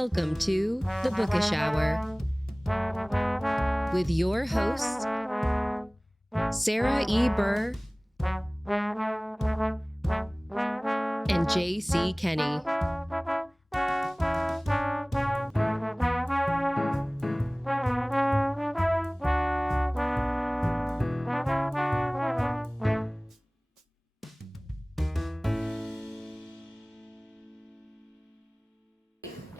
Welcome to the Bookish Hour with your hosts, Sarah E. Burr and J.C. Kenney.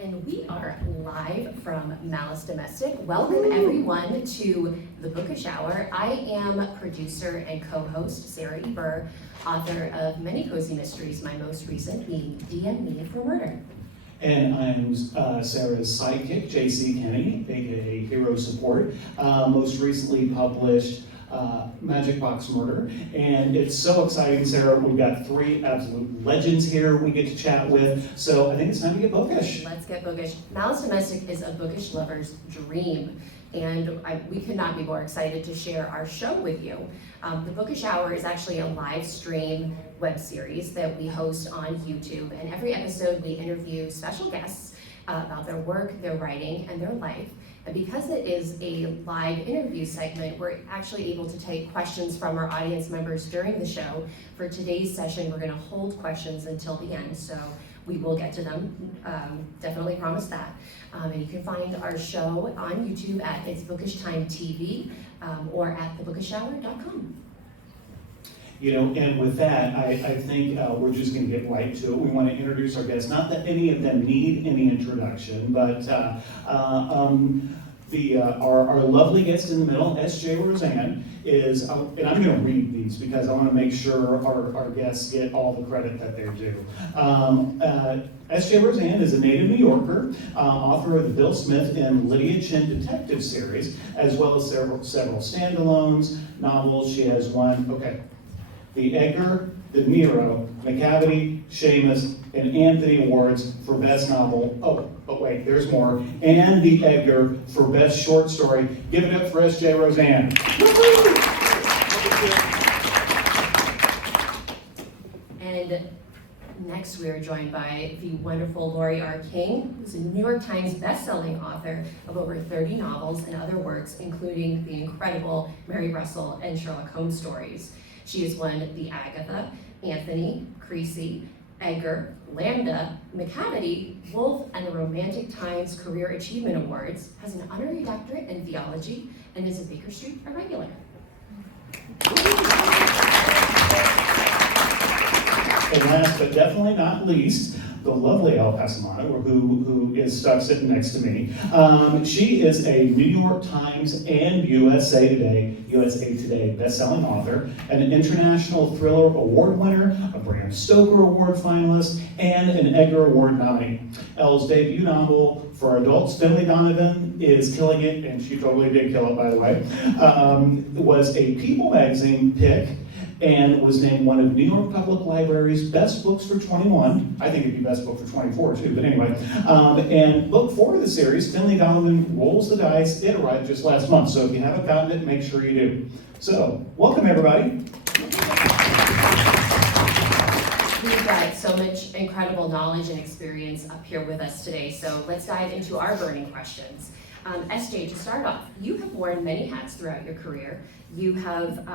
And we are live from Malice Domestic. Welcome everyone to the Bookish Hour. I am producer and co-host Sarah E. Burr, author of many cozy mysteries, my most recent being DM Me for Murder. And I'm Sarah's sidekick, J.C. Kenney, aka Hero Support. Most recently published Magic Box Murder. And it's so exciting, Sarah. We've got three absolute legends here we get to chat with. So I think it's time to get bookish. Let's get bookish. Malice Domestic is a bookish lover's dream. And we could not be more excited to share our show with you. The Bookish Hour is actually a live stream web series that we host on YouTube. And every episode we interview special guests about their work, their writing, and their life. And because it is a live interview segment, we're actually able to take questions from our audience members during the show. For today's session, we're going to hold questions until the end, so we will get to them. Definitely promise that. And you can find our show on YouTube at It's Bookish Time TV or at thebookishhour.com. You know, and with that, I think we're just going to get right to it. We want to introduce our guests. Not that any of them need any introduction, but our lovely guest in the middle, S.J. Rozan, is, and I'm going to read these because I want to make sure our guests get all the credit that they're due. S.J. Rozan is a native New Yorker, author of the Bill Smith and Lydia Chin detective series, as well as several standalones, novels. She has the Edgar, the Nero, Macavity, Shamus, and Anthony Awards for Best Novel. Oh wait, there's more. And the Edgar for Best Short Story. Give it up for S.J. Rozan. And next we are joined by the wonderful Laurie R. who's a New York Times bestselling author of over 30 novels and other works, including the incredible Mary Russell and Sherlock Holmes stories. She has won the Agatha, Anthony, Creasey, Edgar, Lambda, Macavity, Wolfe, and the Romantic Times Career Achievement Awards, has an honorary doctorate in theology, and is a Baker Street Irregular. And last but definitely not least, the lovely Elle Cosimano, who is stuck sitting next to me. She is a New York Times and USA Today best-selling author, an International Thriller Award winner, a Bram Stoker Award finalist, and an Edgar Award nominee. Elle's debut novel for adults, Finley Donovan, is killing it, and she totally did kill it, by the way. Was a People magazine pick, and was named one of New York Public Library's best books for 21. I think it'd be best book for 24 too, but anyway. And book 4 of the series, Finley Donovan Rolls the Dice, it arrived just last month. So if you haven't gotten it, make sure you do. So, welcome everybody. We've got so much incredible knowledge and experience up here with us today, so let's dive into our burning questions. S.J., to start off, you have worn many hats throughout your career. You have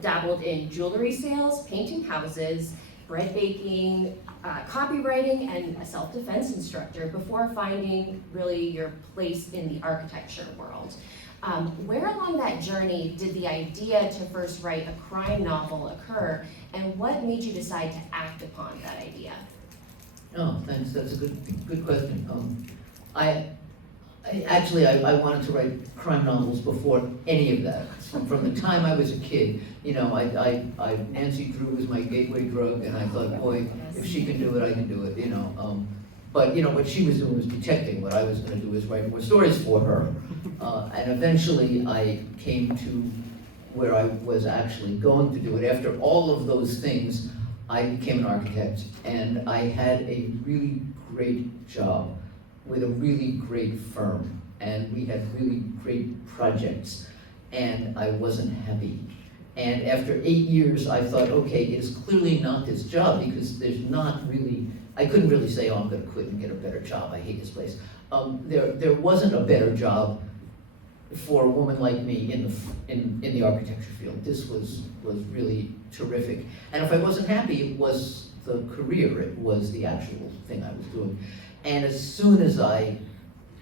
dabbled in jewelry sales, painting houses, bread baking, copywriting, and a self-defense instructor before finding really your place in the architecture world. Where along that journey did the idea to first write a crime novel occur, and what made you decide to act upon that idea? Oh, thanks. That's a good question. I wanted to write crime novels before any of that. From the time I was a kid, you know, Nancy Drew was my gateway drug, and I thought, boy, if she can do it, I can do it, you know. But, you know, what she was doing was detecting. What I was going to do was write more stories for her. And eventually I came to where I was actually going to do it. After all of those things, I became an architect, and I had a really great job with a really great firm, and we had really great projects, and I wasn't happy. And after 8 years, I thought, okay, it's clearly not this job, because there's not really, I couldn't really say, oh, I'm gonna quit and get a better job, I hate this place. There wasn't a better job for a woman like me in the architecture field. This was really terrific. And if I wasn't happy, it was the career, it was the actual thing I was doing. And as soon as I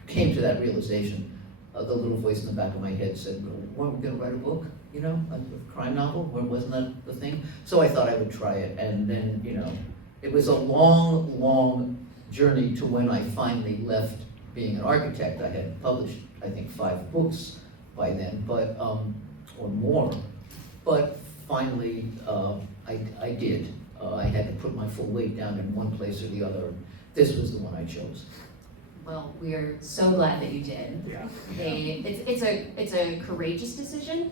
came to that realization, the little voice in the back of my head said, "Weren't we gonna write a book? You know, a crime novel? Wasn't that the thing?" So I thought I would try it, and then, you know, it was a long, long journey to when I finally left being an architect. I had published, I think, 5 books by then, but or more. But finally, I did. I had to put my full weight down in one place or the other. This was the one I chose. Well, we are so glad that you did. Yeah. It's a courageous decision,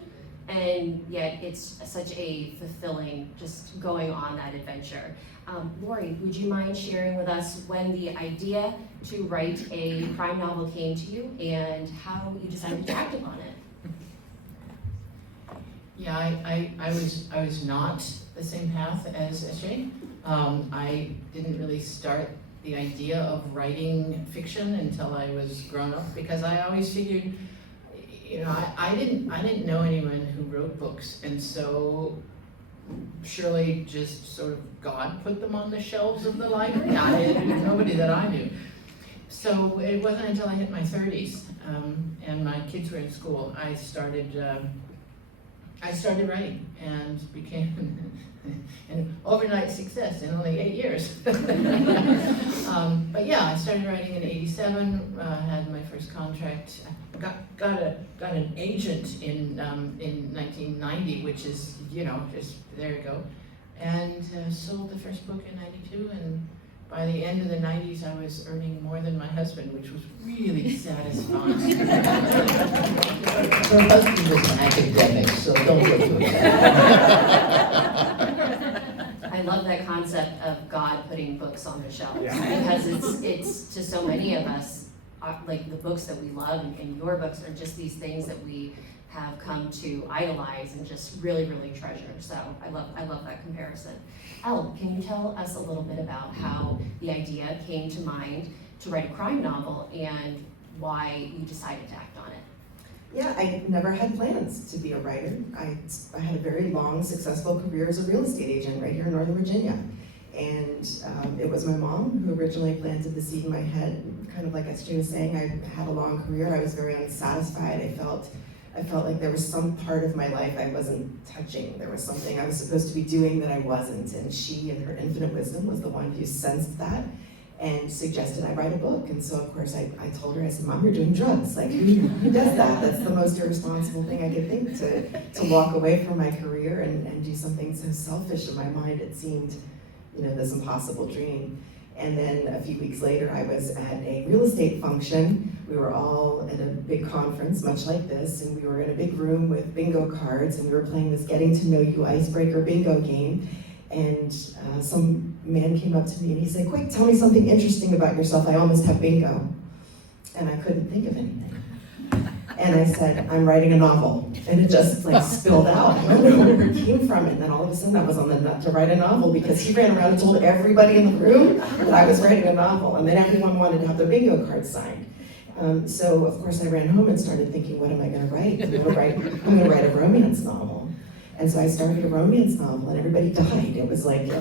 and yet it's such a fulfilling just going on that adventure. Laurie, would you mind sharing with us when the idea to write a crime novel came to you and how you decided to act upon it? Yeah, I was not the same path as SJ. I didn't really start the idea of writing fiction until I was grown up, because I always figured, you know, I didn't know anyone who wrote books, and so surely just sort of God put them on the shelves of the library. Nobody that I knew. So it wasn't until I hit my 30s and my kids were in school, I started writing and became an overnight success in only 8 years. But yeah, I started writing in '87. Had my first contract. Got an agent in 1990, which is, you know, just there you go, and sold the first book in '92. And by the end of the '90s, I was earning more than my husband, which was really satisfying. Her husband was an academic, so don't get too excited. I love that concept of God putting books on the shelves, Yeah. because it's to so many of us, like the books that we love, and your books are just these things that we have come to idolize and just really, really treasure. So I love that comparison. Elle, can you tell us a little bit about how the idea came to mind to write a crime novel and why you decided to act on it? Yeah, I never had plans to be a writer. I had a very long, successful career as a real estate agent right here in Northern Virginia. And it was my mom who originally planted the seed in my head. Kind of like SJ was saying, I had a long career. I was very unsatisfied. I felt like there was some part of my life I wasn't touching. There was something I was supposed to be doing that I wasn't. And she, in her infinite wisdom, was the one who sensed that and suggested I write a book. And so, of course, I told her, I said, "Mom, you're doing drugs. Like, who does that? That's the most irresponsible thing I could think, to walk away from my career and do something so selfish. In my mind, it seemed, you know, this impossible dream." And then a few weeks later, I was at a real estate function. We were all at a big conference, much like this, and we were in a big room with bingo cards, and we were playing this getting to know you icebreaker bingo game. And some man came up to me and he said, "Quick, tell me something interesting about yourself. I almost have bingo." And I couldn't think of anything. And I said, "I'm writing a novel." And it just like spilled out. I don't know where it came from. And then all of a sudden I was on the nut to write a novel, because he ran around and told everybody in the room that I was writing a novel. And then everyone wanted to have their bingo cards signed. So of course I ran home and started thinking, what am I gonna write? I'm gonna write a romance novel. And so I started a romance novel and everybody died. It was like, I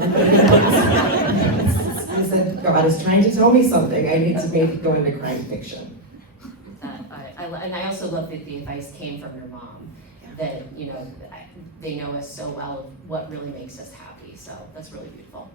said, God is trying to tell me something. I need to maybe go into crime fiction. And I also love that the advice came from your mom, that, you know, they know us so well of what really makes us happy. So that's really beautiful.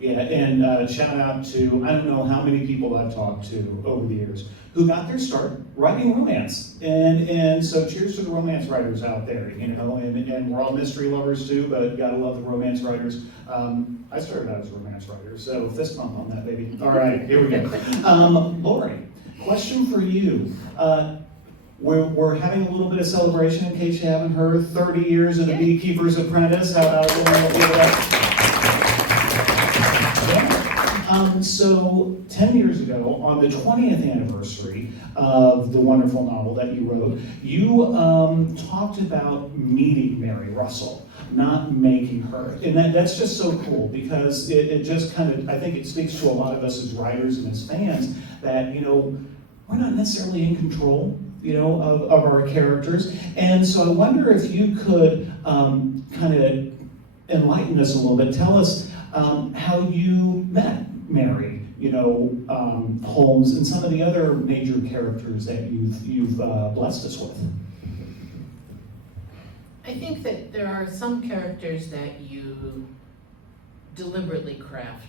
Yeah, and shout out to, I don't know how many people I've talked to over the years who got their start writing romance. And so cheers to the romance writers out there, you know, and we're all mystery lovers too, but gotta love the romance writers. I started out as a romance writer, so fist bump on that, baby. All right, here we go. Laurie, question for you. We're having a little bit of celebration, in case you haven't heard, 30 years of the Beekeeper's Apprentice. How about that? So 10 years ago, on the 20th anniversary of the wonderful novel that you wrote, you talked about meeting Mary Russell. not making her. And that's just so cool, because it just kind of, I think it speaks to a lot of us as writers and as fans that, we're not necessarily in control, of our characters. And so I wonder if you could kind of enlighten us a little bit. Tell us how you met Mary, Holmes, and some of the other major characters that you've blessed us with. I think that there are some characters that you deliberately craft.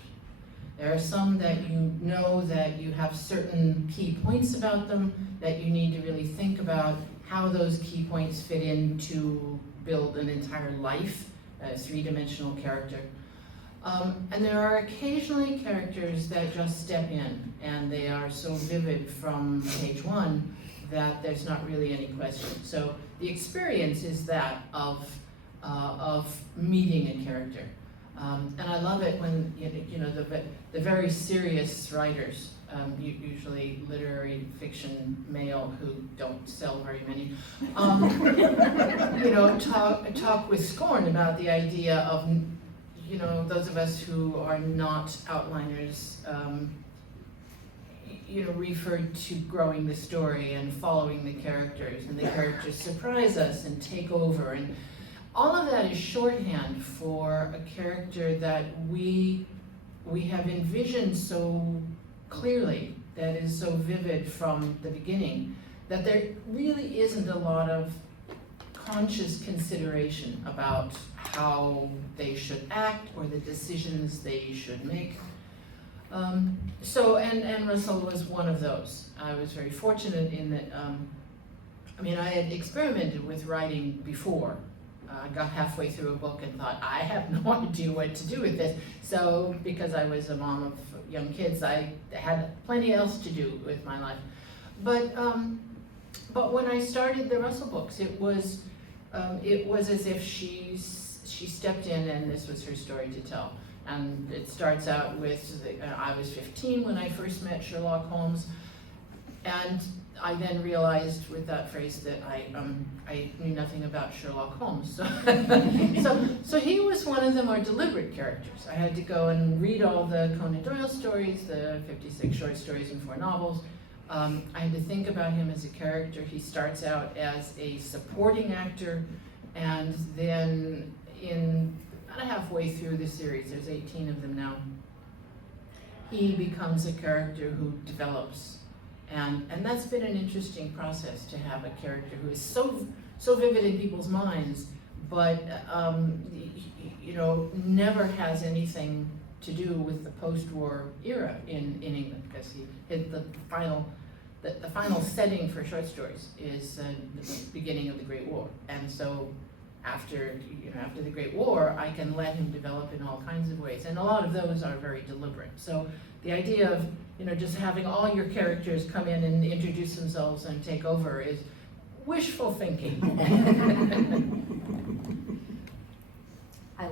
There are some that you know that you have certain key points about them that you need to really think about how those key points fit in to build an entire life, a three-dimensional character. And there are occasionally characters that just step in, and they are so vivid from page one that there's not really any question. So the experience is that of meeting a character. And I love it when, the very serious writers, usually literary fiction male who don't sell very many, talk with scorn about the idea of, those of us who are not outliners, referred to growing the story and following the characters, and the characters surprise us and take over, and all of that is shorthand for a character that we have envisioned so clearly, that is so vivid from the beginning, that there really isn't a lot of conscious consideration about how they should act or the decisions they should make. And Russell was one of those. I was very fortunate in that, I had experimented with writing before. I got halfway through a book and thought, I have no idea what to do with this. So, because I was a mom of young kids, I had plenty else to do with my life. But when I started the Russell books, it was as if she stepped in and this was her story to tell. And it starts out with, I was 15 when I first met Sherlock Holmes, and I then realized with that phrase that I knew nothing about Sherlock Holmes. So he was one of the more deliberate characters. I had to go and read all the Conan Doyle stories, the 56 short stories and 4 novels. I had to think about him as a character. He starts out as a supporting actor, and then about halfway through the series, there's 18 of them now, he becomes a character who develops. And that's been an interesting process, to have a character who is so vivid in people's minds, but never has anything to do with the post-war era in England, because the final setting for short stories is the beginning of the Great War, and so after the Great War, I can let him develop in all kinds of ways, and a lot of those are very deliberate. So the idea of just having all your characters come in and introduce themselves and take over is wishful thinking. I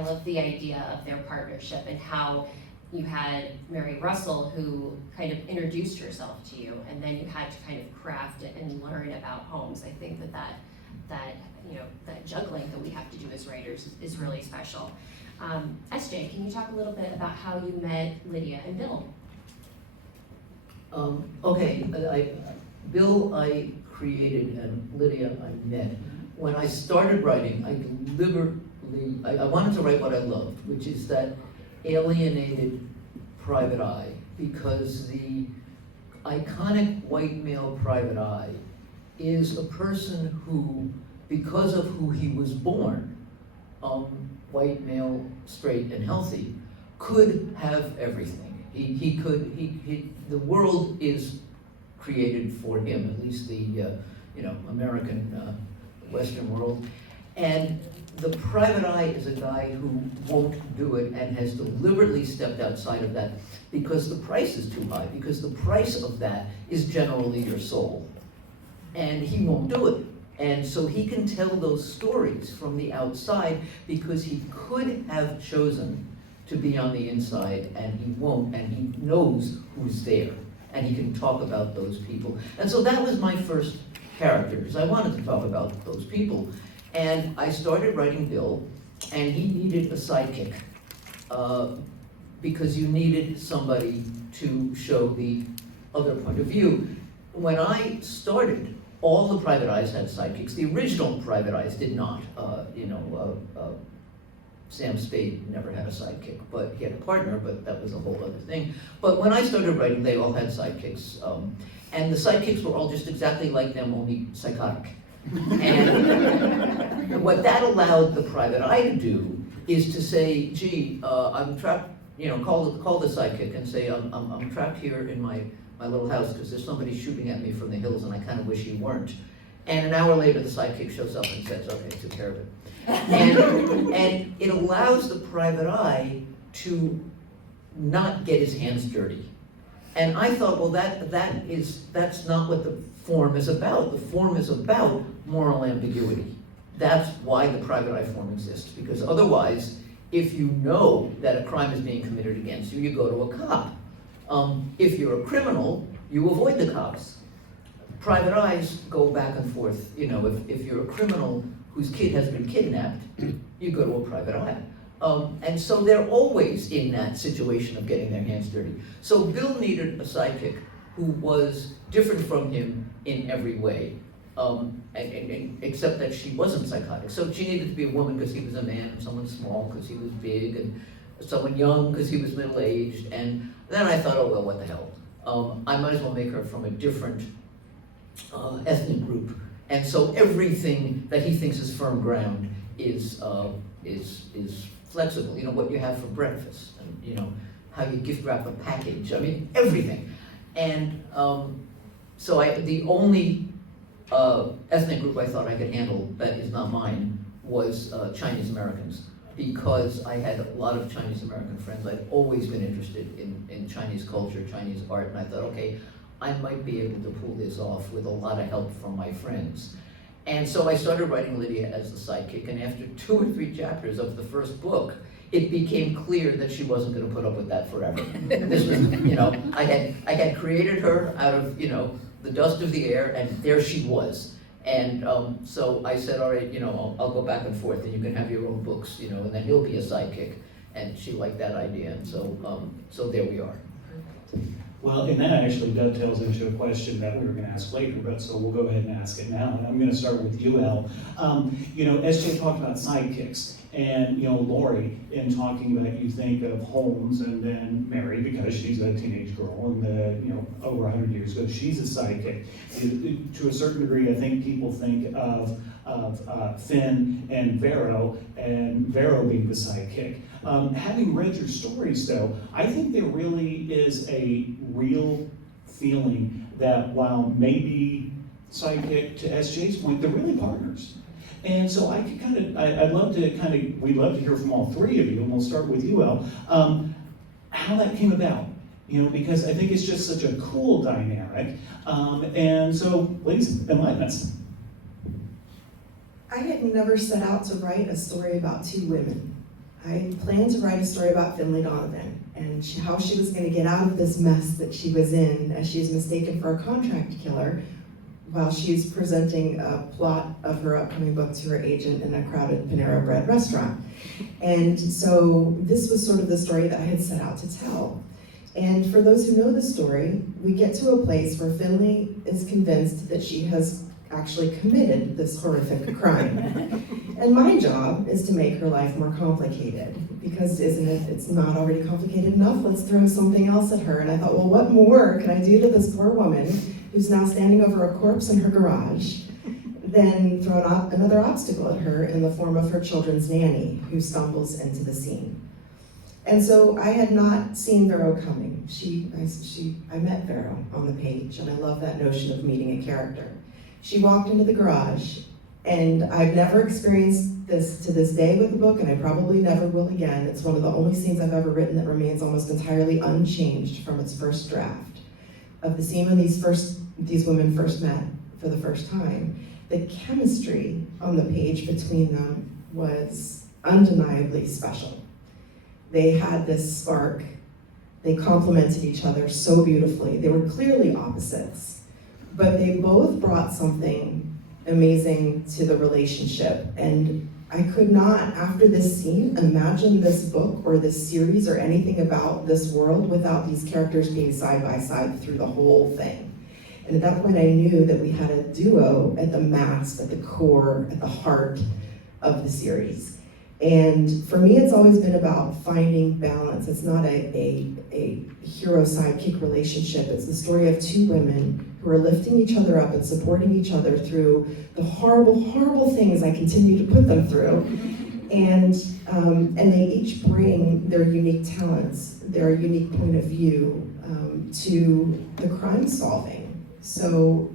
love the idea of their partnership and how you had Mary Russell, who kind of introduced herself to you, and then you had to kind of craft it and learn about Holmes. I think that juggling that we have to do as writers is really special. SJ, can you talk a little bit about how you met Lydia and Bill? Bill I created and Lydia I met. When I started writing, I wanted to write what I loved, which is that alienated private eye, because the iconic white male private eye is a person who, because of who he was born, white male, straight and healthy, could have everything. The world is created for him, at least the American Western world. And the private eye is a guy who won't do it and has deliberately stepped outside of that because the price is too high, because the price of that is generally your soul. And he won't do it. And so he can tell those stories from the outside because he could have chosen to be on the inside, and he won't, and he knows who's there, and he can talk about those people. And so that was my first character, because I wanted to talk about those people. And I started writing Bill, and he needed a sidekick, because you needed somebody to show the other point of view. When I started, all the private eyes had sidekicks. The original private eyes did not. Sam Spade never had a sidekick, but he had a partner, but that was a whole other thing. But when I started writing, they all had sidekicks. And the sidekicks were all just exactly like them, only psychotic. And what that allowed the private eye to do is to say, gee, I'm trapped, call the sidekick and say, I'm trapped here in my little house because there's somebody shooting at me from the hills and I kind of wish he weren't. And an hour later, the sidekick shows up and says, okay, took care of it. And it allows the private eye to not get his hands dirty. And I thought, well, that's not what the form is about. The form is about moral ambiguity. That's why the private eye form exists, because otherwise, if you know that a crime is being committed against you, you go to a cop. If you're a criminal, you avoid the cops. Private eyes go back and forth. If you're a criminal whose kid has been kidnapped, you go to a private eye. And so they're always in that situation of getting their hands dirty. So Bill needed a sidekick who was different from him in every way, except that she wasn't psychotic. So she needed to be a woman because he was a man, and someone small because he was big, and someone young because he was middle-aged. And then I thought, oh, well, what the hell? I might as well make her from a different ethnic group. And so everything that he thinks is firm ground is flexible. What you have for breakfast, and how you gift wrap a package. I mean, everything. And so the only ethnic group I thought I could handle that is not mine was Chinese Americans, because I had a lot of Chinese American friends. I'd always been interested in Chinese culture, Chinese art, and I thought, okay, I might be able to pull this off with a lot of help from my friends. And so I started writing Lydia as the sidekick, and after 2 or 3 chapters of the first book, it became clear that she wasn't going to put up with that forever. This was, I had created her out of, the dust of the air, and there she was. And so I said, all right, I'll go back and forth, and you can have your own books, and then he'll be a sidekick. And she liked that idea, and so there we are. Well, and that actually dovetails into a question that we were going to ask later, but so we'll go ahead and ask it now. And I'm going to start with you, Elle. SJ talked about sidekicks, and Laurie, in talking about, you think of Holmes and then Mary, because she's a teenage girl, and over 100 years ago, she's a sidekick. To a certain degree, I think people think of Finn and Vero being the sidekick. Having read your stories, though, I think there really is a real feeling that while maybe sidekick, to SJ's point, they're really partners. And so I could we'd love to hear from all 3 of you, and we'll start with you, Elle, how that came about. Because I think it's just such a cool dynamic. And so, ladies, enlighten us. I had never set out to write a story about 2 women. I planned to write a story about Finlay Donovan and how she was going to get out of this mess that she was in as she was mistaken for a contract killer while she's presenting a plot of her upcoming book to her agent in a crowded Panera Bread restaurant. And so this was sort of the story that I had set out to tell. And for those who know the story, we get to a place where Finlay is convinced that she has actually committed this horrific crime. And my job is to make her life more complicated, because it's not already complicated enough, let's throw something else at her. And I thought, well, what more can I do to this poor woman who's now standing over a corpse in her garage than throw another obstacle at her in the form of her children's nanny, who stumbles into the scene. And so I had not seen Vero coming. I met Vero on the page, and I love that notion of meeting a character. She walked into the garage, and I've never experienced this to this day with the book, and I probably never will again. It's one of the only scenes I've ever written that remains almost entirely unchanged from its first draft. Of the scene when these women first met for the first time, the chemistry on the page between them was undeniably special. They had this spark. They complemented each other so beautifully. They were clearly opposites, but they both brought something amazing to the relationship. And I could not, after this scene, imagine this book or this series or anything about this world without these characters being side by side through the whole thing. And at that point I knew that we had a duo at the mast, at the core, at the heart of the series. And for me, it's always been about finding balance. It's not a hero-sidekick relationship. It's the story of two women who are lifting each other up and supporting each other through the horrible, horrible things I continue to put them through. And they each bring their unique talents, their unique point of view to the crime solving. So,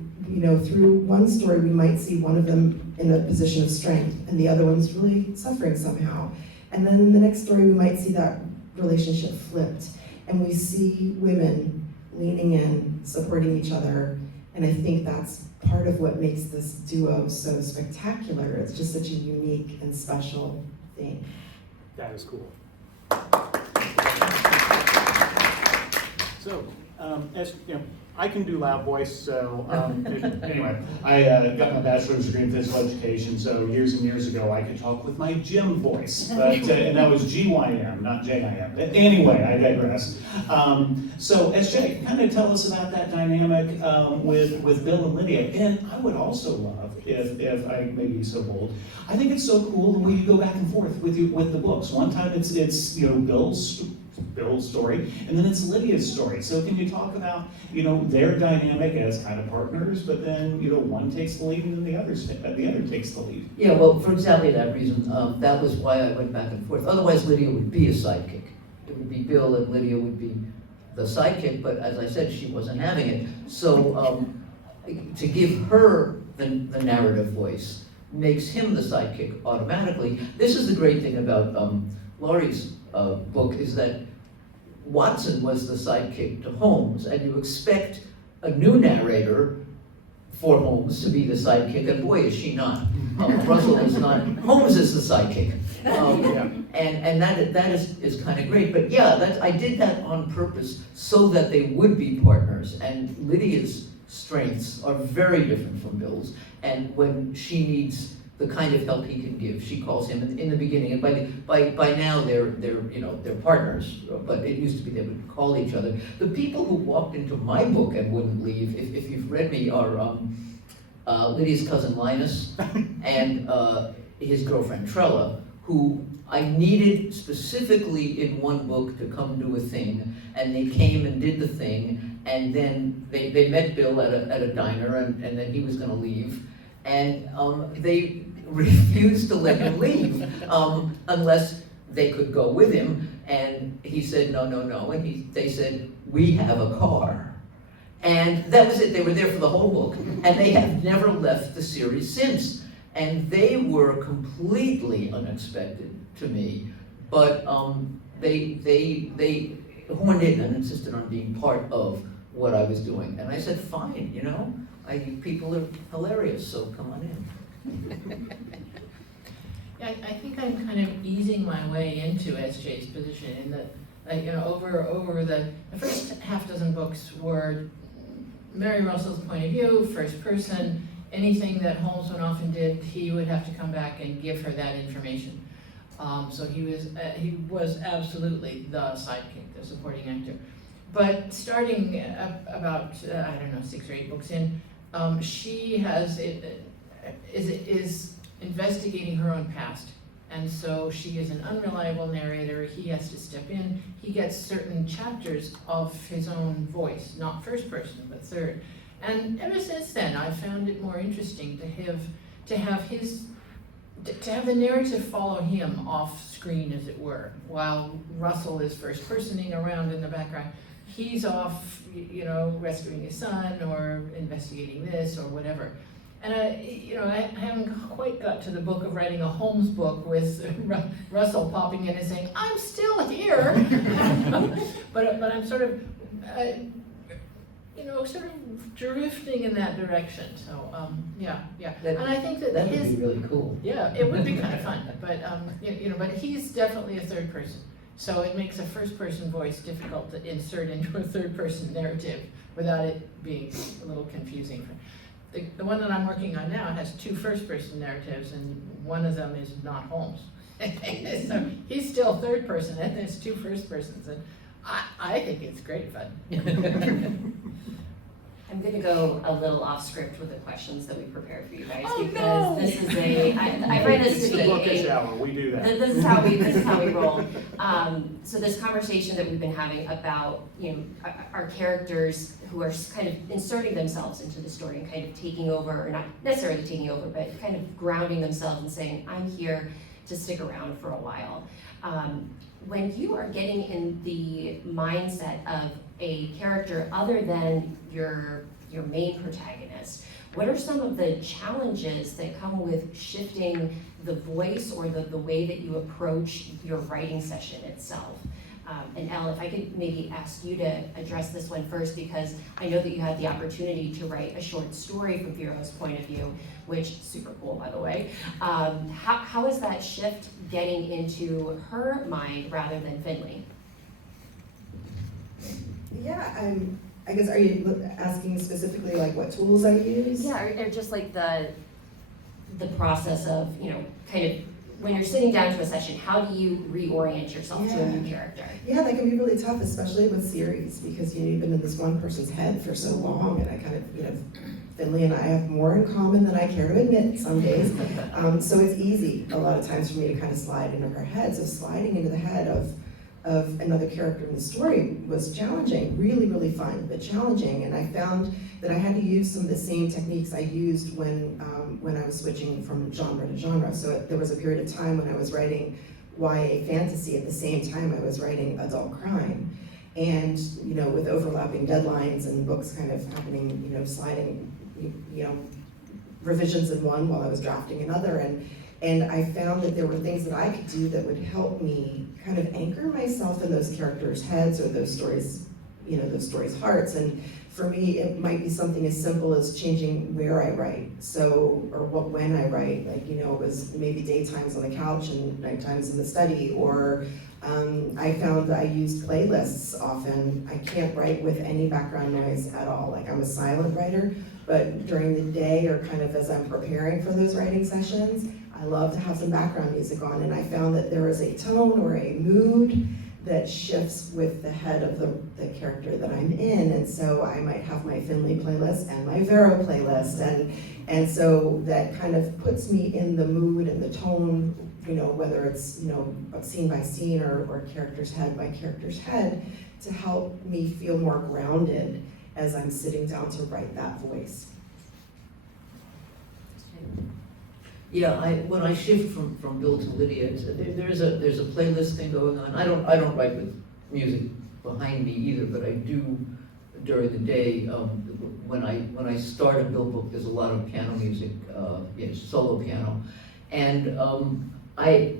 through one story, we might see one of them in a position of strength and the other one's really suffering somehow. And then in the next story, we might see that relationship flipped. And we see women leaning in, supporting each other. And I think that's part of what makes this duo so spectacular. It's just such a unique and special thing. That is cool. So, as you know, I can do loud voice, so anyway, I got my bachelor's degree in physical education, so years and years ago I could talk with my gym voice, but, and that was GYM, not JIM. But anyway, I digress. So SJ, kind of tell us about that dynamic with Bill and Lydia, and I would also love, if I may be so bold, I think it's so cool the way you go back and forth with the books. One time it's Bill's story, and then it's Lydia's story. So can you talk about, their dynamic as kind of partners, but then, one takes the lead and then the other takes the lead? Yeah, well, for exactly that reason, that was why I went back and forth. Otherwise, Lydia would be a sidekick. It would be Bill and Lydia would be the sidekick, but as I said, she wasn't having it. So to give her the narrative voice makes him the sidekick automatically. This is the great thing about Laurie's book, is that Watson was the sidekick to Holmes, and you expect a new narrator for Holmes to be the sidekick, and boy, is she not. Russell is not. Holmes is the sidekick, and that is kind of great. But yeah, I did that on purpose so that they would be partners. And Lydia's strengths are very different from Bill's, and when she needs the kind of help he can give, she calls him in the beginning, and by now they're partners, but it used to be they would call each other. The people who walked into my book and wouldn't leave, if you've read me, are Lydia's cousin Linus and his girlfriend Trella, who I needed specifically in one book to come do a thing, and they came and did the thing, and then they met Bill at a diner, and then he was going to leave, and they refused to let him leave unless they could go with him, and he said no, and they said, we have a car. And that was it. They were there for the whole book, and they have never left the series since. And they were completely unexpected to me, but they horned in and insisted on being part of what I was doing. And I said, fine, people are hilarious, so come on in. Yeah, I think I'm kind of easing my way into SJ's position in that, over the first half dozen books were Mary Russell's point of view, first person. Anything that Holmes went off and did, he would have to come back and give her that information. So he was absolutely the sidekick, the supporting actor. But starting about 6 or 8 books in, she is investigating her own past, and so she is an unreliable narrator. He has to step in. He gets certain chapters of his own voice, not first person but third. And ever since then, I've found it more interesting to have the narrative follow him off screen, as it were, while Russell is first personing around in the background. He's off, rescuing his son or investigating this or whatever. And I haven't quite got to the book of writing a Holmes book with Russell popping in and saying, "I'm still here," but I'm sort of, sort of drifting in that direction. So yeah. And I think that would be really cool. Yeah, it would be kind of fun. But but he's definitely a third person. So it makes a first-person voice difficult to insert into a third-person narrative without it being a little confusing. the one that I'm working on now has 2 first-person narratives, and one of them is not Holmes. So he's still third person, and there's 2 first persons, and I think it's great fun. I'm gonna go a little off script with the questions that we prepared for you guys, Oh, because no. this is I find this It's to the be Bookish a, Hour, we do that. this is how we roll. So this conversation that we've been having about, you know, our characters who are kind of inserting themselves into the story and kind of taking over, or not necessarily taking over, but kind of grounding themselves and saying, I'm here to stick around for a while. When you are getting in the mindset of a character other than your main protagonist, what are some of the challenges that come with shifting the voice or the way that you approach your writing session itself? And Elle, if I could maybe ask you to address this one first, because I know that you had the opportunity to write a short story from Vero's point of view, which super cool, by the way. How is that shift getting into her mind rather than Finley? Yeah, I guess, are you asking specifically like what tools I use? Yeah, or just like the process of, you know, kind of when you're sitting down to a session, how do you reorient yourself to a new character? Yeah, that can be really tough, especially with series, because you've been in this one person's head for so long, and I kind of, Finley and I have more in common than I care to admit some days. So it's easy a lot of times for me to kind of slide into her head. So sliding into the head of another character in the story was challenging, really, really fun, but challenging. And I found that I had to use some of the same techniques I used when I was switching from genre to genre. So there was a period of time when I was writing YA fantasy at the same time I was writing adult crime. And, with overlapping deadlines and books kind of happening, sliding, revisions in one while I was drafting another. And I found that there were things that I could do that would help me kind of anchor myself in those characters' heads or those stories' hearts. And for me, it might be something as simple as changing where I write. So, or when I write, it was maybe daytimes on the couch and nighttimes in the study, or I found that I used playlists often. I can't write with any background noise at all. I'm a silent writer, but during the day or kind of as I'm preparing for those writing sessions, I love to have some background music on, and I found that there is a tone or a mood that shifts with the head of the character that I'm in. And so I might have my Finley playlist and my Vero playlist, and so that kind of puts me in the mood and the tone, whether it's scene by scene or character's head by character's head, to help me feel more grounded as I'm sitting down to write that voice. Yeah, when I shift from Bill to Lydia, there's a playlist thing going on. I don't write with music behind me either, but I do during the day. When I start a Bill book, there's a lot of piano music, solo piano, and I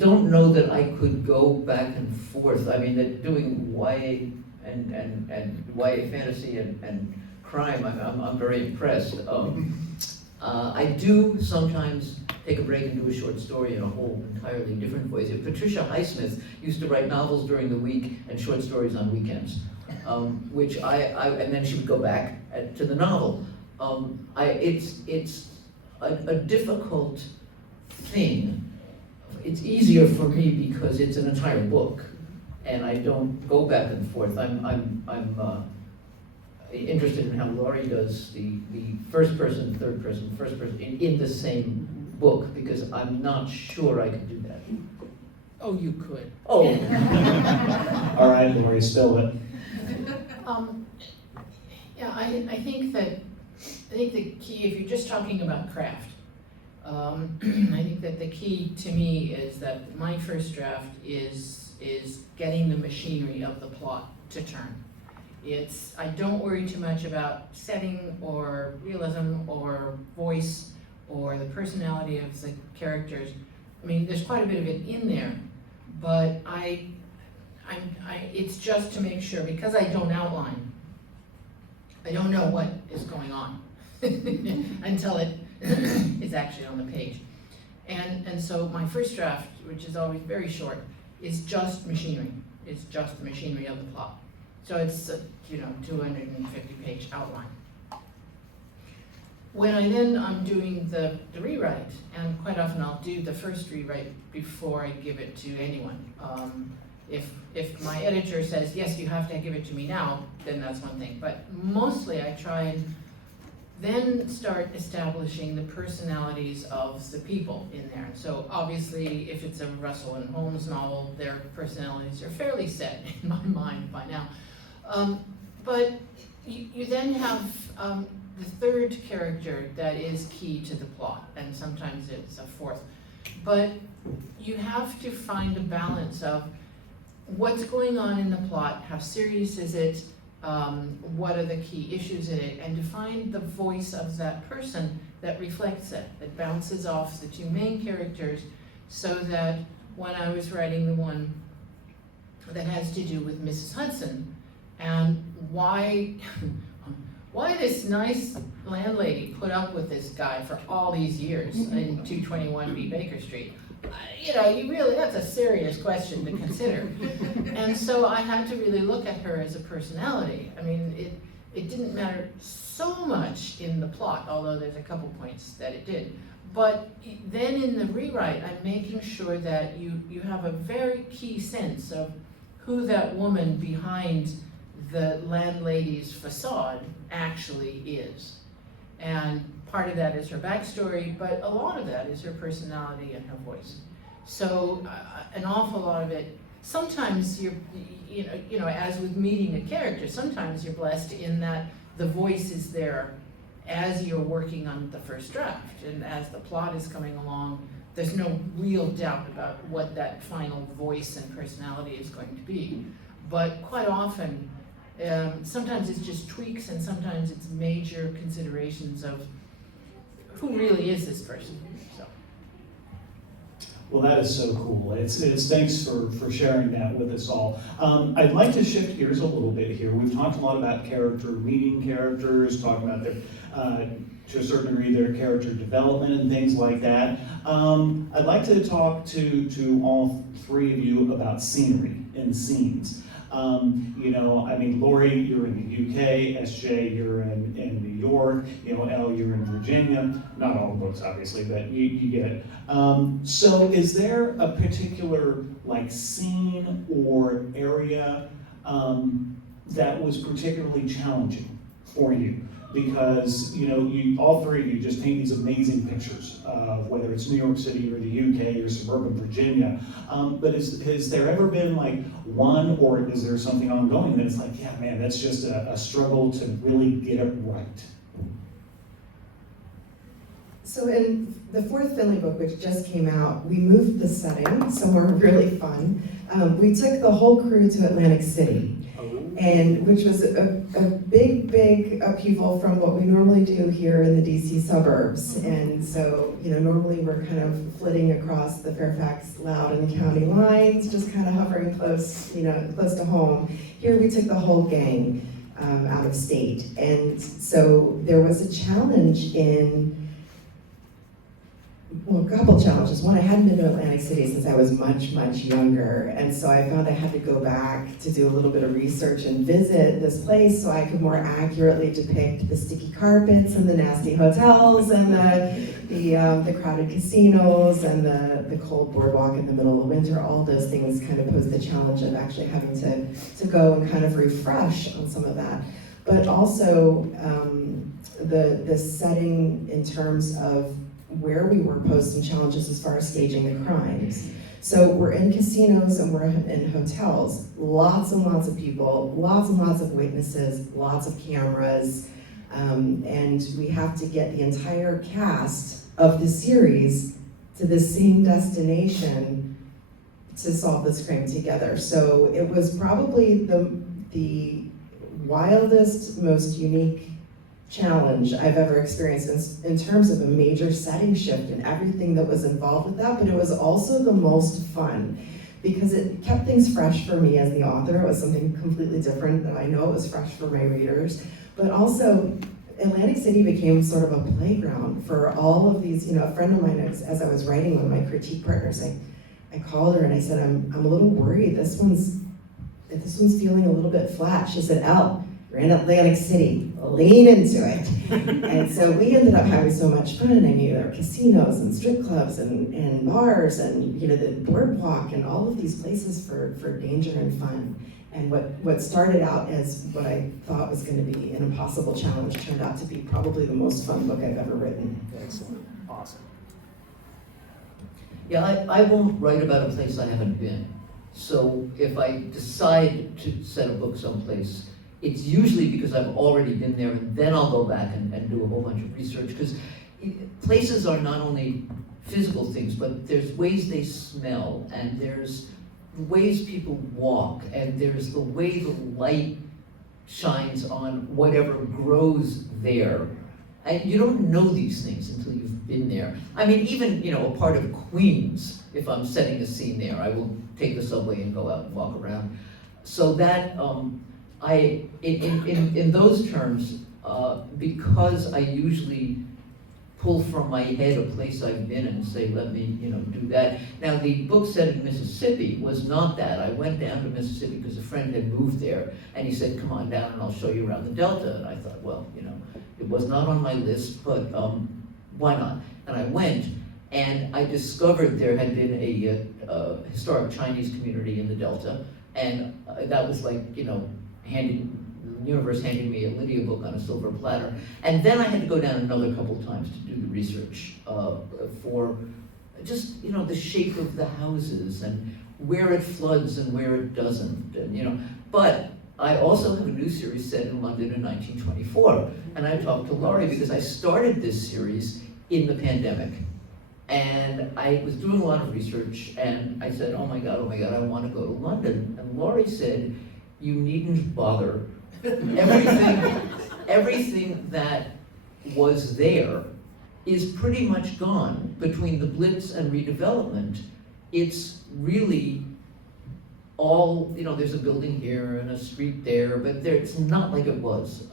don't know that I could go back and forth. I mean, that doing YA and YA fantasy and crime, I'm very impressed. I do sometimes take a break and do a short story in a whole entirely different voice. Patricia Highsmith used to write novels during the week and short stories on weekends, which and then she would go back to the novel. It's a difficult thing. It's easier for me because it's an entire book, and I don't go back and forth. I'm interested in how Laurie does the first person, third person, first person in the same book, because I'm not sure I could do that. Oh, you could. Oh. All right, Laurie, spill it. Yeah, I think the key, if you're just talking about craft, I think that the key to me is that my first draft is getting the machinery of the plot to turn. I don't worry too much about setting or realism or voice or the personality of the characters. I mean, there's quite a bit of it in there, but it's just to make sure, because I don't outline, I don't know what is going on until it is actually on the page. And so my first draft, which is always very short, is just machinery. It's just the machinery of the plot. So it's 250-page outline. when I'm doing the rewrite, and quite often I'll do the first rewrite before I give it to anyone. If my editor says, yes, you have to give it to me now, then that's one thing. But mostly I try and then start establishing the personalities of the people in there. So obviously, if it's a Russell and Holmes novel, their personalities are fairly set in my mind by now. But you then have the third character that is key to the plot, and sometimes it's a fourth. But you have to find a balance of what's going on in the plot, how serious is it, what are the key issues in it, and to find the voice of that person that reflects it, that bounces off the two main characters, so that when I was writing the one that has to do with Mrs. Hudson, and why this nice landlady put up with this guy for all these years in 221B Baker Street. That's a serious question to consider. And so I had to really look at her as a personality. I mean, it didn't matter so much in the plot, although there's a couple points that it did. But then in the rewrite, I'm making sure that you have a very key sense of who that woman behind the landlady's facade actually is. And part of that is her backstory, but a lot of that is her personality and her voice. So an awful lot of it, sometimes as with meeting a character, sometimes you're blessed in that the voice is there as you're working on the first draft, and as the plot is coming along, there's no real doubt about what that final voice and personality is going to be. But quite often, sometimes it's just tweaks, and sometimes it's major considerations of who really is this person. So. Well, that is so cool. It's thanks for sharing that with us all. I'd like to shift gears a little bit here. We've talked a lot about meeting characters, talking about their, to a certain degree, their character development and things like that. I'd like to talk to all three of you about scenery and scenes. Laurie, you're in the UK, SJ, you're in New York, Elle, you're in Virginia. Not all books, obviously, but you get it. So is there a particular scene or area that was particularly challenging for you? Because all three of you just paint these amazing pictures of whether it's New York City or the UK or suburban Virginia. But has there ever been one, or is there something ongoing that it's yeah, man, that's just a struggle to really get it right? So in the fourth Finley book, which just came out, we moved the setting somewhere really fun. We took the whole crew to Atlantic City. And which was a big upheaval from what we normally do here in the DC suburbs. And so, normally we're kind of flitting across the Fairfax, Loudoun County lines, just kind of hovering close, close to home. Here we took the whole gang out of state. And so there was a challenge a couple challenges. One, I hadn't been to Atlantic City since I was much younger, and so I found I had to go back to do a little bit of research and visit this place so I could more accurately depict the sticky carpets and the nasty hotels and the crowded casinos and the cold boardwalk in the middle of winter. All those things kind of posed the challenge of actually having to go and kind of refresh on some of that. But also the setting in terms of where we were posed some challenges as far as staging the crimes. So we're in casinos and we're in hotels. Lots and lots of people, lots and lots of witnesses, lots of cameras, and we have to get the entire cast of the series to the same destination to solve this crime together. So it was probably the wildest, most unique challenge I've ever experienced in terms of a major setting shift and everything that was involved with that, but it was also the most fun because it kept things fresh for me as the author. It was something completely different that I know it was fresh for my readers, but also Atlantic City became sort of a playground for all of these, a friend of mine, as I was writing, one of my critique partners, I called her and I said, I'm a little worried, this one's feeling a little bit flat. She said, Elle, we're in Atlantic City, lean into it. And so we ended up having so much fun. I mean, there were casinos and strip clubs and bars and, you know, the boardwalk and all of these places for danger and fun. And what started out as what I thought was going to be an impossible challenge turned out to be probably the most fun book I've ever written. Excellent, awesome. Yeah, I won't write about a place I haven't been. So if I decide to set a book someplace, it's usually because I've already been there, and then I'll go back and do a whole bunch of research. Because places are not only physical things, but there's ways they smell, and there's the ways people walk, and there's the way the light shines on whatever grows there. And you don't know these things until you've been there. I mean, even, you know, a part of Queens, if I'm setting a scene there, I will take the subway and go out and walk around. So that, in those terms, because I usually pull from my head a place I've been and say, let me, you know, do that. Now, the book set in Mississippi was not that. I went down to Mississippi because a friend had moved there, and he said, come on down and I'll show you around the Delta. And I thought, well, you know, it was not on my list, but why not? And I went, and I discovered there had been a historic Chinese community in the Delta, and that was like, you know, the universe handing me a Lydia book on a silver platter. And then I had to go down another couple times to do the research for just, you know, the shape of the houses and where it floods and where it doesn't, and, you know. But I also have a new series set in London in 1924, and I talked to Laurie because I started this series in the pandemic. And I was doing a lot of research, and I said, oh my God, I want to go to London. And Laurie said, you needn't bother. Everything that was there is pretty much gone. Between the Blitz and redevelopment, it's really all, you know, there's a building here and a street there, but it's not like it was.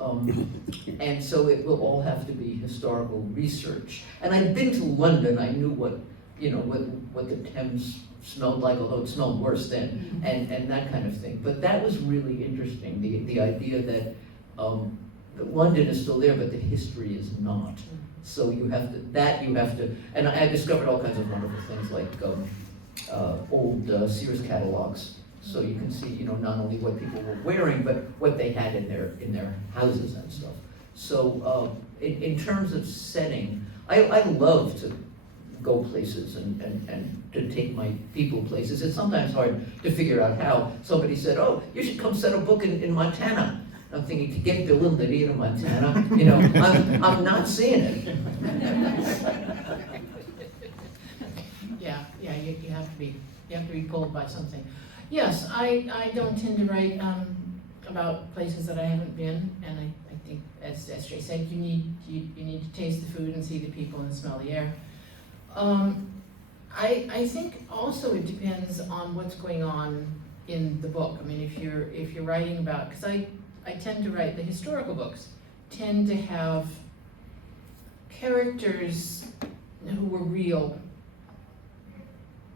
And so it will all have to be historical research. And I'd been to London, I knew what, you know, what the Thames smelled like, although it smelled worse then, and that kind of thing. But that was really interesting, the idea that London is still there, but the history is not. So you have to, and I discovered all kinds of wonderful things like old Sears catalogs. So you can see, you know, not only what people were wearing, but what they had in their houses and stuff. So in terms of setting, I love to go places and to take my people places. It's sometimes hard to figure out how. Somebody said, oh, you should come set a book in Montana. I'm thinking, to get Bill and Lydia to Montana, you know, I'm not seeing it. Yeah, you have to be pulled by something. Yes, I don't tend to write about places that I haven't been, and I think, as Jay said, you need to taste the food and see the people and smell the air. I think also it depends on what's going on in the book. I mean, if you're writing about, because I tend to write, the historical books tend to have characters who were real,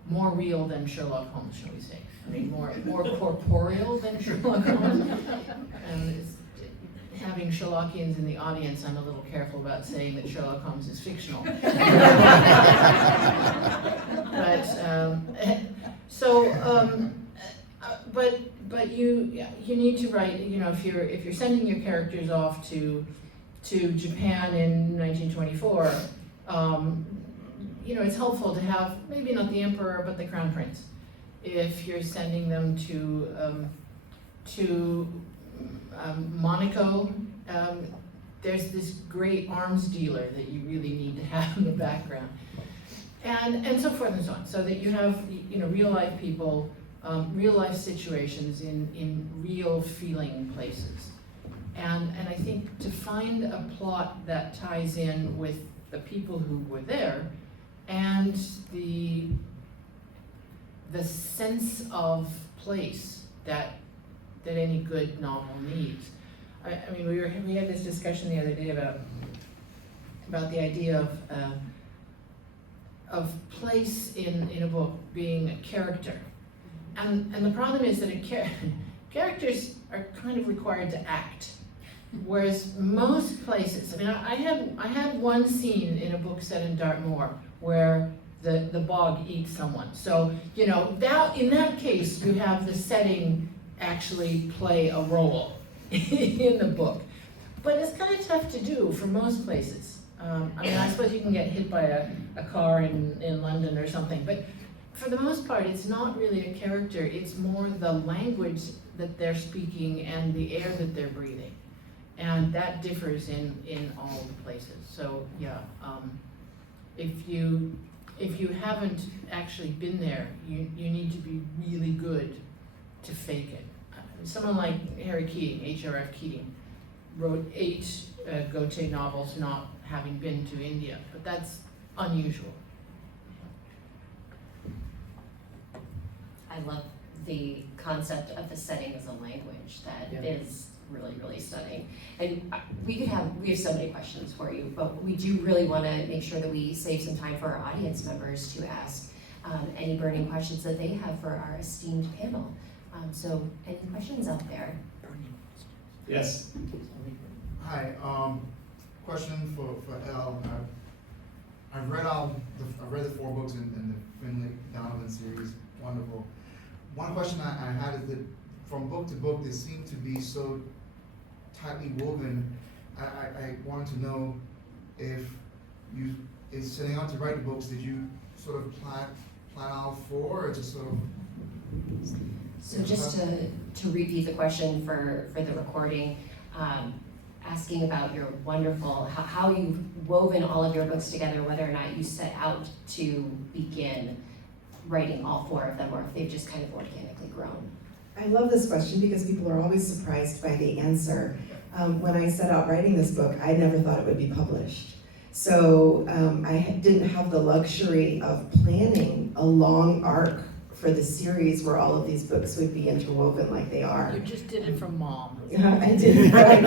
more real than Sherlock Holmes, shall we say. I mean, more corporeal than Sherlock Holmes. And having Sherlockians in the audience, I'm a little careful about saying that Sherlock Holmes is fictional. But you need to write, you know, if you're sending your characters off to Japan in 1924, you know, it's helpful to have maybe not the emperor but the crown prince. If you're sending them to Monaco, there's this great arms dealer that you really need to have in the background, and so forth and so on, so that you have, you know, real life people, real life situations in real feeling places, and I think to find a plot that ties in with the people who were there and the sense of place that any good novel needs. I mean, we had this discussion the other day about the idea of place in a book being a character, and the problem is that characters are kind of required to act, Whereas most places, I mean, I had one scene in a book set in Dartmoor where the bog eats someone. So, you know, that in that case, you have the setting actually play a role in the book. But it's kind of tough to do for most places. I mean, I suppose you can get hit by a car in London or something, but for the most part, it's not really a character, it's more the language that they're speaking and the air that they're breathing. And that differs in all the places. So yeah, if you haven't actually been there, you need to be really good to fake it. Someone like Harry Keating, H.R.F. Keating, wrote 8 Gautier novels not having been to India, but that's unusual. I love the concept of the setting as a language that is really, really stunning. And we have so many questions for you, but we do really want to make sure that we save some time for our audience members to ask any burning questions that they have for our esteemed panel. So any questions out there? Yes. Hi, question for Elle. I've read the 4 books in the Finley Donovan series, wonderful. One question I had is that from book to book, they seem to be so tightly woven. I wanted to know if you, in setting out to write the books, did you sort of plan out for, or just sort of? So just to repeat the question for the recording, asking about your wonderful, how you've woven all of your books together, whether or not you set out to begin writing all 4 of them, or if they've just kind of organically grown. I love this question because people are always surprised by the answer. When I set out writing this book, I never thought it would be published. So I didn't have the luxury of planning a long arc for the series where all of these books would be interwoven like they are. You just did it from mom. I did, right,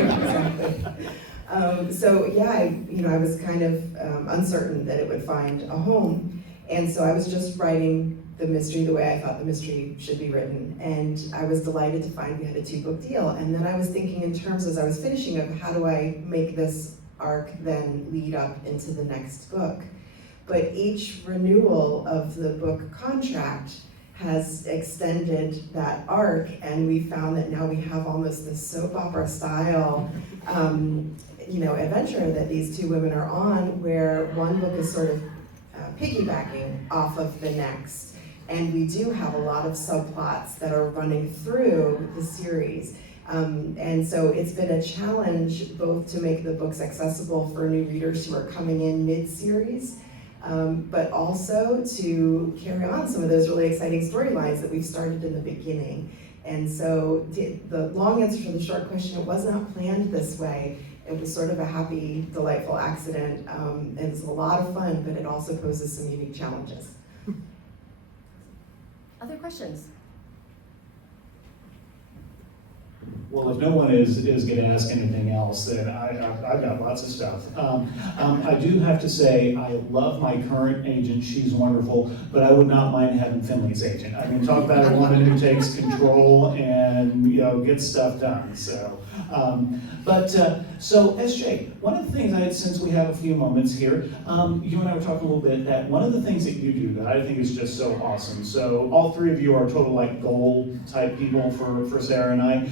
exactly. So yeah, I was kind of uncertain that it would find a home. And so I was just writing the mystery the way I thought the mystery should be written. And I was delighted to find we had a 2-book deal. And then I was thinking in terms, as I was finishing, of how do I make this arc then lead up into the next book. But each renewal of the book contract has extended that arc, and we found that now we have almost this soap opera style adventure that these 2 women are on, where one book is sort of piggybacking off of the next. And we do have a lot of subplots that are running through the series. And so it's been a challenge both to make the books accessible for new readers who are coming in mid-series, but also to carry on some of those really exciting storylines that we've started in the beginning. And so the long answer to the short question, it was not planned this way. It was sort of a happy, delightful accident. And it's a lot of fun, but it also poses some unique challenges. Other questions? Well, if no one is going to ask anything else, then I've got lots of stuff. I do have to say, I love my current agent. She's wonderful, but I would not mind having Finley's agent. I mean, talk about a woman who takes control and gets stuff done. So, so SJ, one of the things since we have a few moments here, you and I were talking a little bit that one of the things that you do that I think is just so awesome. So all 3 of you are total goal type people for Sarah and I.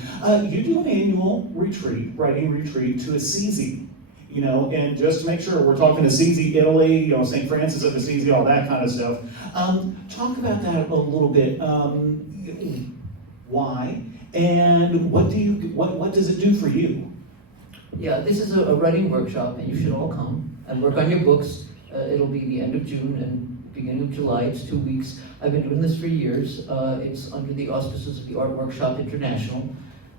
You do an annual writing retreat to Assisi, and just to make sure we're talking Assisi, Italy, St. Francis of Assisi, all that kind of stuff. Talk about that a little bit. Why? And what does it do for you? Yeah, this is a writing workshop, and you should all come and work on your books. It'll be the end of June and beginning of July. It's 2 weeks. I've been doing this for years. It's under the auspices of the Art Workshop International.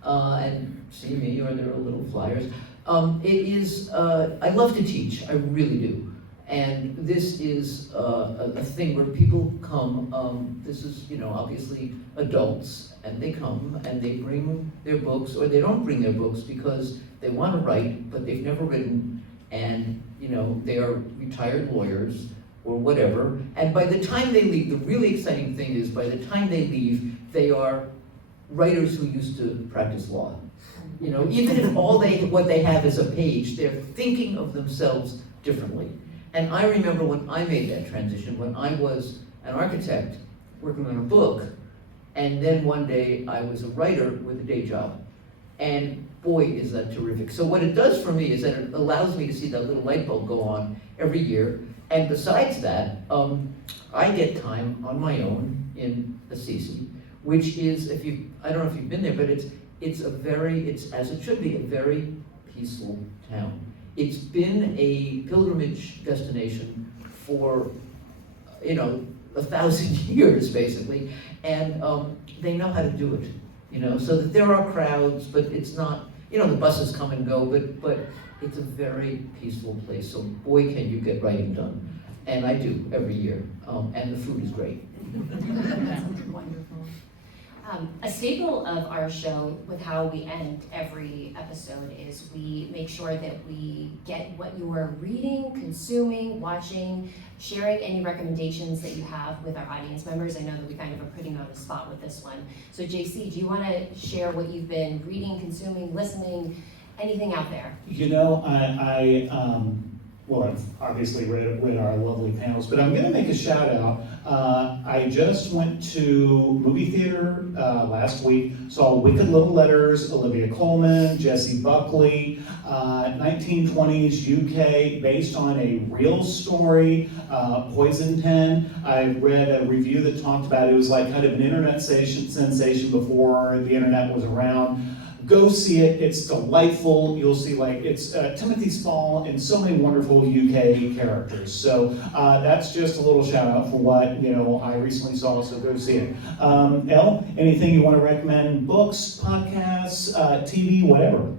And see me, or there are little flyers. I love to teach, I really do. And this is a thing where people come, this is, obviously adults, and they come and they bring their books, or they don't bring their books because they want to write, but they've never written, and, they are retired lawyers or whatever. And by the time they leave, the really exciting thing is by the time they leave, they are writers who used to practice law. You know, even if what they have is a page, they're thinking of themselves differently. And I remember when I made that transition, when I was an architect working on a book, and then one day I was a writer with a day job. And boy, is that terrific. So what it does for me is that it allows me to see that little light bulb go on every year. And besides that, I get time on my own in Assisi, which is, I don't know if you've been there, but it's as it should be, a very peaceful town. It's been a pilgrimage destination for, 1,000 years, basically, and they know how to do it, so that there are crowds, but it's not, the buses come and go, but it's a very peaceful place, so boy, can you get writing done. And I do every year, and the food is great. That's wonderful. A staple of our show, with how we end every episode, is we make sure that we get what you are reading, consuming, watching, sharing any recommendations that you have with our audience members. I know that we kind of are putting you on the spot with this one. So JC, do you want to share what you've been reading, consuming, listening, anything out there? Well, I've obviously read our lovely panels, but I'm going to make a shout out. I just went to movie theater last week, saw Wicked Little Letters, Olivia Colman, Jessie Buckley, 1920s UK, based on a real story, Poison Pen. I read a review that talked about it was like kind of an internet sensation before the internet was around. Go see it, it's delightful. You'll see it's Timothy Spall and so many wonderful UK characters. So that's just a little shout out for what I recently saw, so go see it. Elle, anything you want to recommend? Books, podcasts, TV, whatever.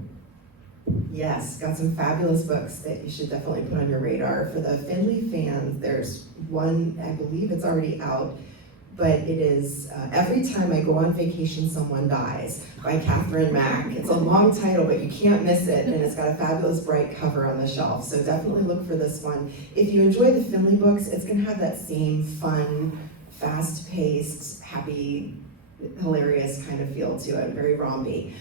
Yes, got some fabulous books that you should definitely put on your radar. For the Finley fans, there's one, I believe it's already out, but it is Every Time I Go on Vacation Someone Dies by Catherine Mack. It's a long title, but you can't miss it, and it's got a fabulous bright cover on the shelf, so definitely look for this one. If you enjoy the Finley books, it's gonna have that same fun, fast-paced, happy, hilarious kind of feel to it, very rompy.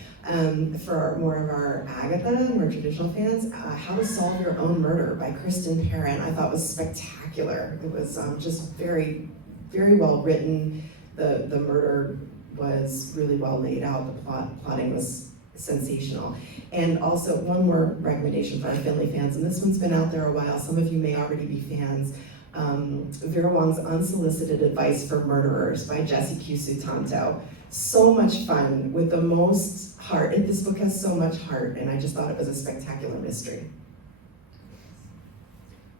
For more of our Agatha, more traditional fans, How to Solve Your Own Murder by Kristen Perrin, I thought was spectacular. It was just very, very well written. The murder was really well laid out. The plotting was sensational. And also one more recommendation for our Finley fans, and this one's been out there a while. Some of you may already be fans. Vera Wong's Unsolicited Advice for Murderers by Jessie Q. Sutanto. So much fun with the most heart. This book has so much heart, and I just thought it was a spectacular mystery.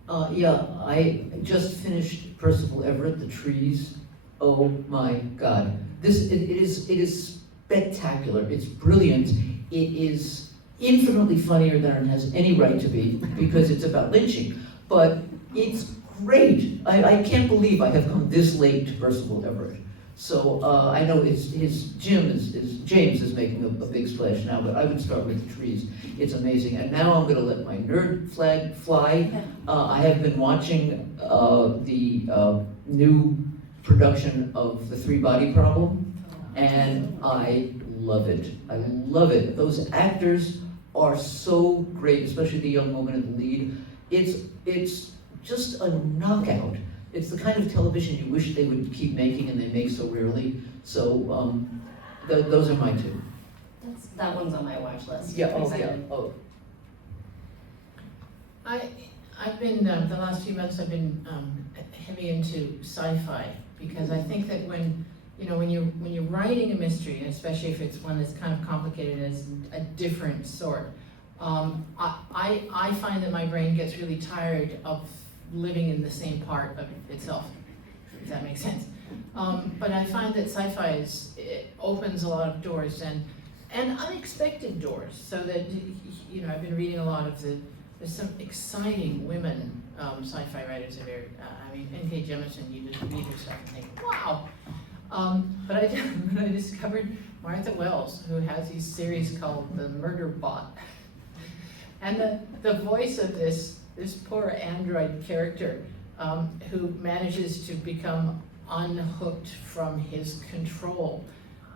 I just finished Percival Everett, The Trees. Oh my God. It is spectacular. It's brilliant. It is infinitely funnier than it has any right to be because it's about lynching. But it's great. I can't believe I have come this late to Percival Everett. So I know James is making a big splash now, but I would start with The Trees. It's amazing. And now I'm going to let my nerd flag fly. I have been watching the new production of The Three-Body Problem, and I love it. I love it. Those actors are so great, especially the young woman in the lead. It's just a knockout. It's the kind of television you wish they would keep making, and they make so rarely. So those are my two. That one's on my watch list. Yeah. Oh yeah. Oh. I've been the last few months I've been heavy into sci-fi because I think that when you're writing a mystery, and especially if it's one that's kind of complicated and is a different sort, I find that my brain gets really tired of living in the same part of itself, if that makes sense. But I find that sci-fi opens a lot of doors and unexpected doors, so that I've been reading a lot of there's some exciting women sci-fi writers are very, N.K. Jemisin, you just read her stuff and think, wow. But I discovered Martha Wells, who has these series called The Murder Bot. And the voice of this poor android character who manages to become unhooked from his control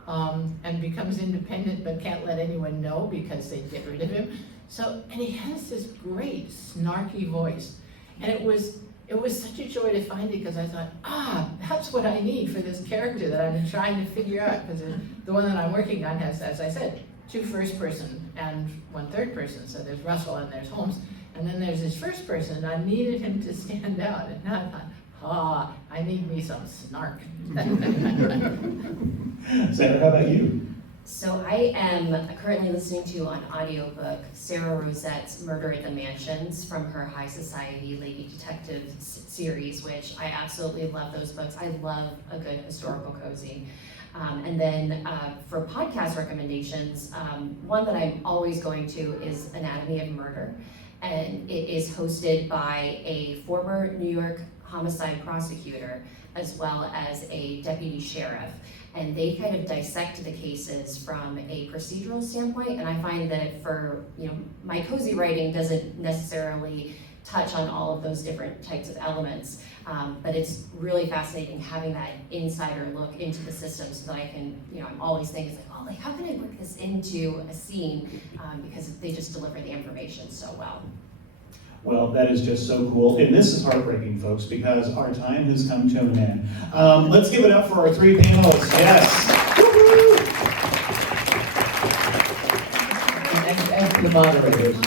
and becomes independent but can't let anyone know because they'd get rid of him. So, and he has this great snarky voice. And it was such a joy to find it because I thought, that's what I need for this character that I've been trying to figure out, because the one that I'm working on has, as I said, 2 first person and 1 third person. So there's Russell and there's Holmes. And then there's his first person. I needed him to stand out. And now I thought, I need me some snark. Sarah, how about you? So I am currently listening to on audiobook Sarah Rosette's Murder at the Mansions from her High Society Lady Detective series, which I absolutely love those books. I love a good historical cozy. And then for podcast recommendations, one that I'm always going to is Anatomy of Murder. And it is hosted by a former New York homicide prosecutor as well as a deputy sheriff. And they kind of dissect the cases from a procedural standpoint. And I find that for, my cozy writing doesn't necessarily touch on all of those different types of elements. But it's really fascinating having that insider look into the system so that I can, I'm always thinking how can I work this into a scene? Because they just deliver the information so well. Well, that is just so cool. And this is heartbreaking, folks, because our time has come to an end. Let's give it up for our 3 panelists. Yes. And the moderators.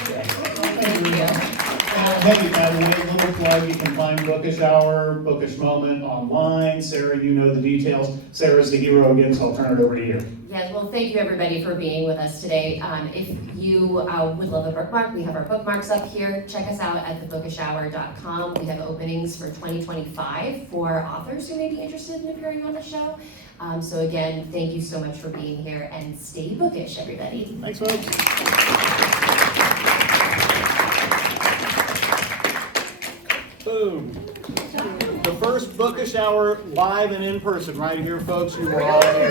Hey, a little plug, you can find Bookish Hour, Bookish Moment online. Sarah, you know the details. Sarah's the hero again, so I'll turn it over to you. Yes, well, thank you everybody for being with us today. If you would love a bookmark, we have our bookmarks up here. Check us out at thebookishhour.com. We have openings for 2025 for authors who may be interested in appearing on the show. So again, thank you so much for being here, and stay bookish, everybody. Thanks, folks. Boom. The first Bookish Hour live and in person right here, folks. You are all here.